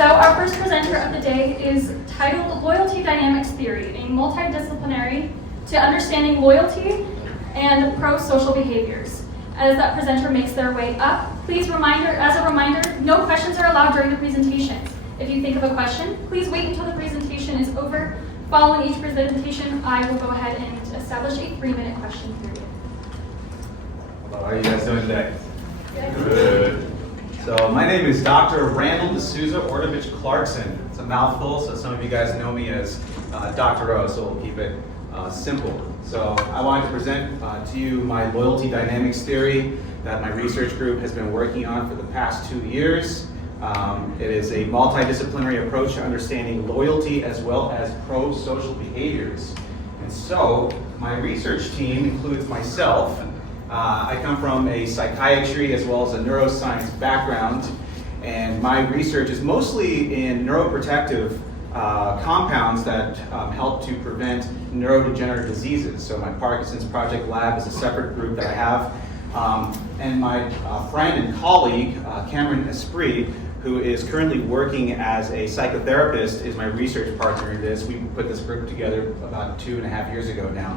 So our first presenter of the day is titled Loyalty Dynamics Theory, a multidisciplinary to understanding loyalty and pro-social behaviors. As that presenter makes their way up, as a reminder, no questions are allowed during the presentation. If you think of a question, please wait until the presentation is over. Following each presentation, I will go ahead and establish a 3-minute question period. How are you guys doing today? Good. So my name is Dr. Randall DeSouza Ordovich Clarkson. It's a mouthful, so some of you guys know me as Dr. O, so we'll keep it simple. So I wanted to present to you my loyalty dynamics theory that my research group has been working on for the past 2 years. It is a multidisciplinary approach to understanding loyalty as well as pro-social behaviors. And so my research team includes myself. I come from a psychiatry as well as a neuroscience background, and my research is mostly in neuroprotective compounds that help to prevent neurodegenerative diseases. So my Parkinson's Project Lab is a separate group that I have. And my friend and colleague, Cameron Esprit, who is currently working as a psychotherapist, is my research partner in this. We put this group together about 2.5 years ago now.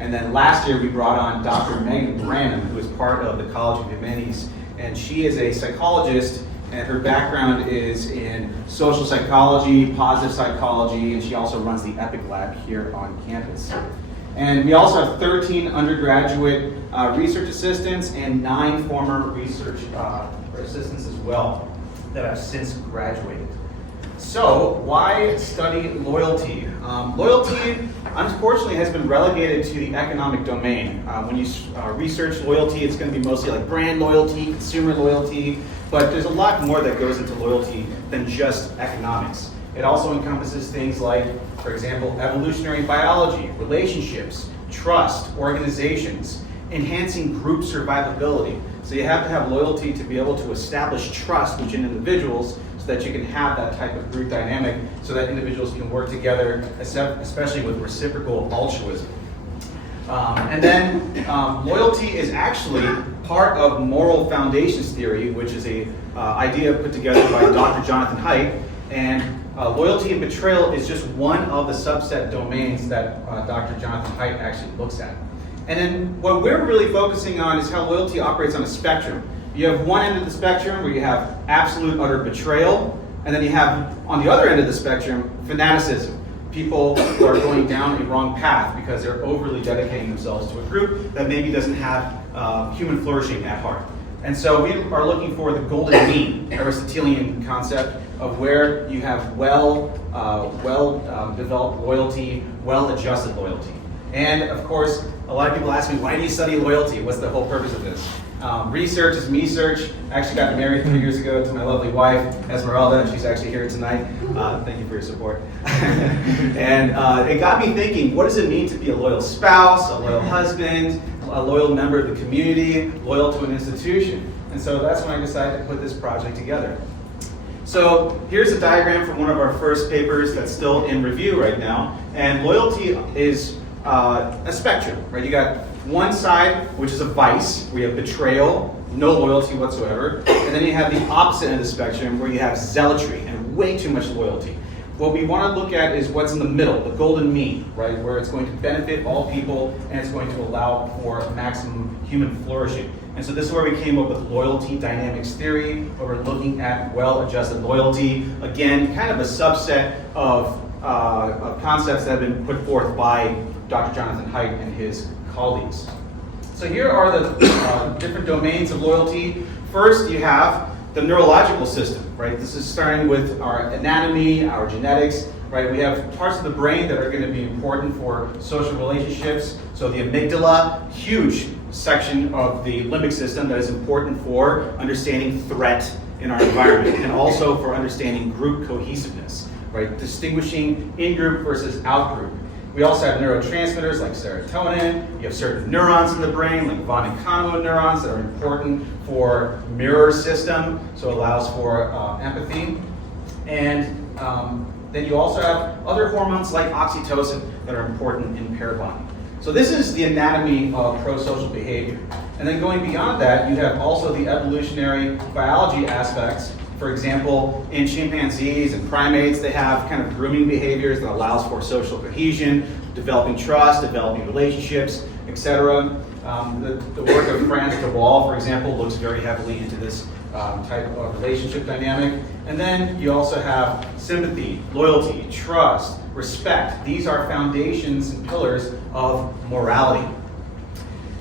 And then last year we brought on Dr. Megan Branham, who is part of the College of Humanities. And she is a psychologist, and her background is in social psychology, positive psychology, and she also runs the EPIC lab here on campus. And we also have 13 undergraduate research assistants and 9 former research assistants as well that have since graduated. So, why study loyalty? Loyalty, unfortunately, has been relegated to the economic domain. When you research loyalty, it's going to be mostly like brand loyalty, consumer loyalty, but there's a lot more that goes into loyalty than just economics. It also encompasses things like, for example, evolutionary biology, relationships, trust, organizations, enhancing group survivability. So you have to have loyalty to be able to establish trust between individuals so that you can have that type of group dynamic so that individuals can work together, especially with reciprocal altruism. And then loyalty is actually part of moral foundations theory, which is a idea put together by Dr. Jonathan Haidt. And loyalty and betrayal is just one of the subset domains that Dr. Jonathan Haidt actually looks at. And then what we're really focusing on is how loyalty operates on a spectrum. You have one end of the spectrum where you have absolute utter betrayal, and then you have, on the other end of the spectrum, fanaticism. People who are going down a wrong path because they're overly dedicating themselves to a group that maybe doesn't have human flourishing at heart. And so we are looking for the golden mean, Aristotelian concept of where you have well-developed loyalty, well-adjusted loyalty. And of course, a lot of people ask me, why do you study loyalty? What's the whole purpose of this? Research is me-search. I actually got married 3 years ago to my lovely wife, Esmeralda, and she's actually here tonight. Thank you for your support. And it got me thinking, what does it mean to be a loyal spouse, a loyal husband, a loyal member of the community, loyal to an institution? And so that's when I decided to put this project together. So here's a diagram from one of our first papers that's still in review right now. And loyalty is a spectrum, right? You got one side, which is a vice, where you have betrayal, no loyalty whatsoever. And then you have the opposite end of the spectrum, where you have zealotry and way too much loyalty. What we want to look at is what's in the middle, the golden mean, right? Where it's going to benefit all people and it's going to allow for maximum human flourishing. And so this is where we came up with loyalty dynamics theory, where we're looking at well-adjusted loyalty. Again, kind of a subset of concepts that have been put forth by Dr. Jonathan Haidt and his colleagues. So here are the different domains of loyalty. First, you have the neurological system, right? This is starting with our anatomy, our genetics, right? We have parts of the brain that are going to be important for social relationships. So the amygdala, huge section of the limbic system that is important for understanding threat in our environment and also for understanding group cohesiveness, right? Distinguishing in-group versus out-group. We also have neurotransmitters like serotonin. You have certain neurons in the brain, like von and Kahneman neurons, that are important for mirror system, so it allows for empathy. And then you also have other hormones like oxytocin that are important in pair bonding. So this is the anatomy of pro-social behavior. And then going beyond that, you have also the evolutionary biology aspects For example, in chimpanzees and primates, they have kind of grooming behaviors that allows for social cohesion, developing trust, developing relationships, etc. The work of Franz de Waal, for example, looks very heavily into this type of relationship dynamic. And then you also have sympathy, loyalty, trust, respect. These are foundations and pillars of morality.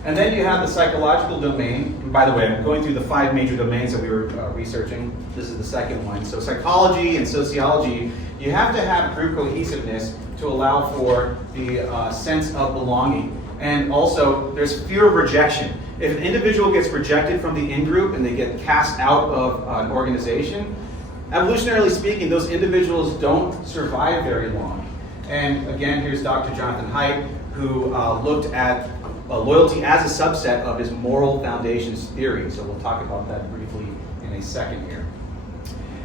And then you have the psychological domain. And by the way, I'm going through the 5 major domains that we were researching. This is the second one. So psychology and sociology, you have to have group cohesiveness to allow for the sense of belonging. And also, there's fear of rejection. If an individual gets rejected from the in-group and they get cast out of an organization, evolutionarily speaking, those individuals don't survive very long. And again, here's Dr. Jonathan Haidt, who looked at loyalty as a subset of his moral foundations theory. So we'll talk about that briefly in a second here.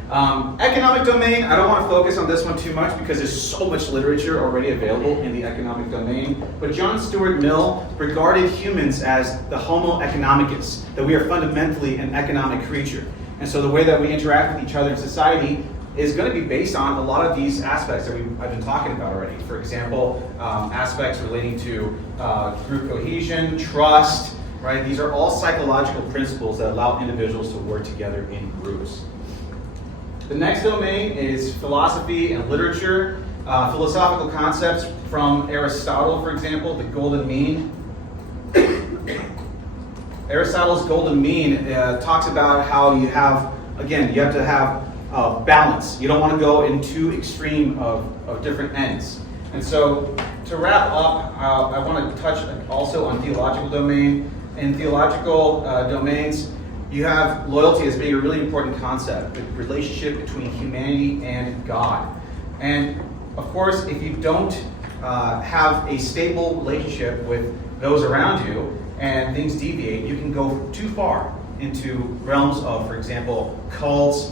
Economic domain, I don't want to focus on this one too much because there's so much literature already available in the economic domain. But John Stuart Mill regarded humans as the Homo economicus, that we are fundamentally an economic creature. And so the way that we interact with each other in society is going to be based on a lot of these aspects that I've been talking about already. For example, aspects relating to group cohesion, trust, right? These are all psychological principles that allow individuals to work together in groups. The next domain is philosophy and literature. Philosophical concepts from Aristotle, for example, the golden mean. Aristotle's golden mean talks about how you have to have balance. You don't want to go in too extreme of different ends. And so to wrap up, I want to touch also on theological domain. In theological domains, you have loyalty as being a really important concept, the relationship between humanity and God. And of course, if you don't have a stable relationship with those around you and things deviate, you can go too far into realms of, for example, cults,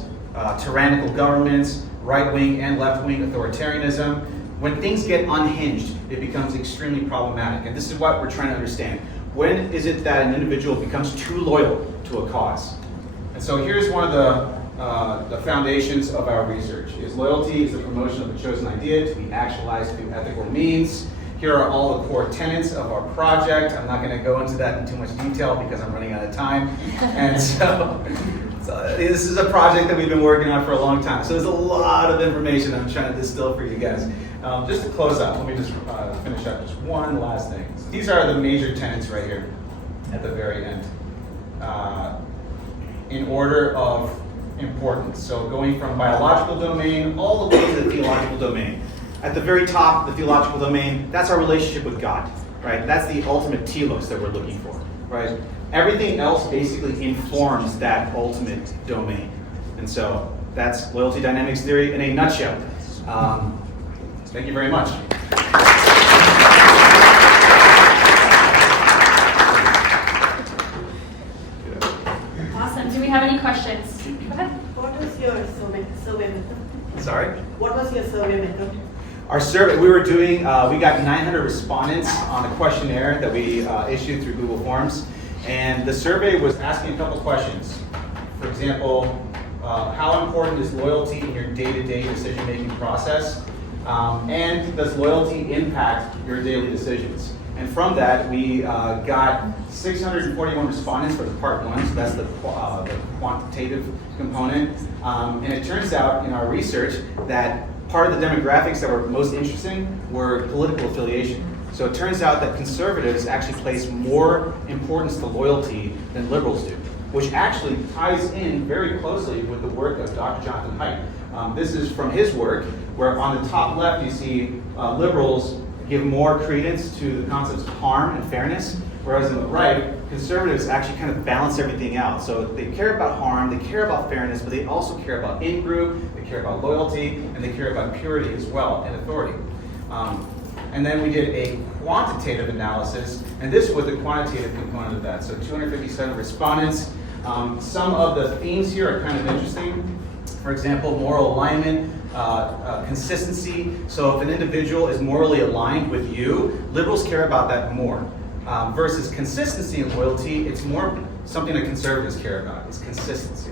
tyrannical governments, right-wing and left-wing authoritarianism. When things get unhinged, it becomes extremely problematic. And this is what we're trying to understand. When is it that an individual becomes too loyal to a cause? And so here's one of the foundations of our research. Loyalty is the promotion of a chosen idea to be actualized through ethical means. Here are all the core tenets of our project. I'm not going to go into that in too much detail because I'm running out of time. And so this is a project that we've been working on for a long time. So there's a lot of information I'm trying to distill for you guys. Just to close out, let me just finish up just one last thing. So these are the major tenets right here at the very end, in order of importance. So going from biological domain all the way to the theological domain. At the very top, the theological domain, that's our relationship with God, right? That's the ultimate telos that we're looking for, right? Everything else basically informs that ultimate domain. And so that's loyalty dynamics theory in a nutshell. Thank you very much. Awesome. Do we have any questions? Go ahead. What was your survey method? Sorry? What was your survey method? Our survey, we got 900 respondents on a questionnaire that we issued through Google Forms. And the survey was asking a couple questions. For example, how important is loyalty in your day-to-day decision-making process? And does loyalty impact your daily decisions? And from that, we got 641 respondents for the part 1, so that's the quantitative component. And it turns out in our research that part of the demographics that were most interesting were political affiliation. So it turns out that conservatives actually place more importance to loyalty than liberals do, which actually ties in very closely with the work of Dr. Jonathan Haidt. This is from his work, where on the top left you see liberals give more credence to the concepts of harm and fairness, whereas on the right, conservatives actually kind of balance everything out. So they care about harm, they care about fairness, but they also care about in-group, they care about loyalty, and they care about purity as well, and authority. And then we did a quantitative analysis, and this was the quantitative component of that. So 257 respondents. Some of the themes here are kind of interesting. For example, moral alignment, consistency. So if an individual is morally aligned with you, liberals care about that more. Versus consistency and loyalty, it's more something that conservatives care about, is consistency.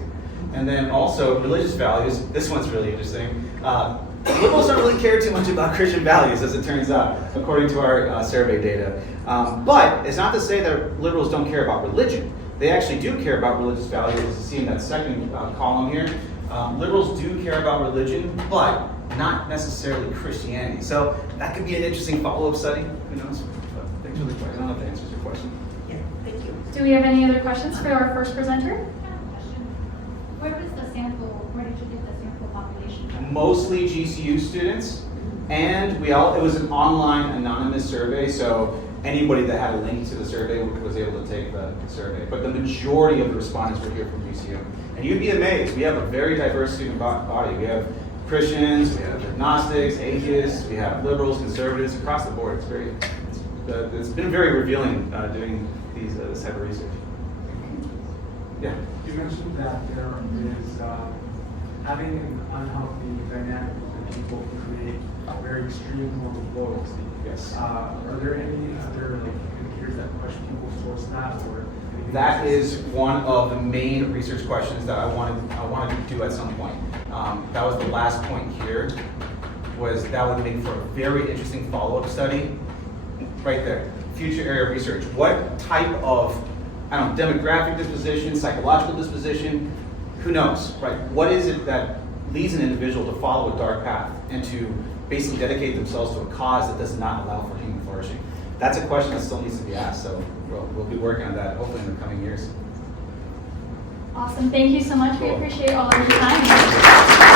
And then also religious values. This one's really interesting. Liberals don't really care too much about Christian values, as it turns out, according to our survey data. But it's not to say that liberals don't care about religion. They actually do care about religious values, as you see in that second column here. Liberals do care about religion, but not necessarily Christianity. So that could be an interesting follow-up study. Who knows? But thanks for the question. I don't know if that answers your question. Yeah, thank you. Do we have any other questions for our first presenter? I have a question. Where did you get the sample population from? Mostly GCU students, and it was an online anonymous survey, so anybody that had a link to the survey was able to take the survey. But the majority of the respondents were here from GCU. And you'd be amazed, we have a very diverse student body. We have Christians, we have agnostics, atheists, we have liberals, conservatives, across the board. It's been very revealing doing this type of research. Yeah. You mentioned that there is having an unhealthy dynamic with people who create a very extreme form of loyalty. Yes. Are there any other indicators that push people towards that, or anything That else? is one of the main research questions that I wanted to do at some point. That was the last point here. That would make for a very interesting follow-up study. Right there, future area of research. What type of, demographic disposition, psychological disposition, who knows, right? What is it that leads an individual to follow a dark path and to basically dedicate themselves to a cause that does not allow for human flourishing? That's a question that still needs to be asked, so we'll be working on that hopefully in the coming years. Awesome. Thank you so much. We appreciate all of your time.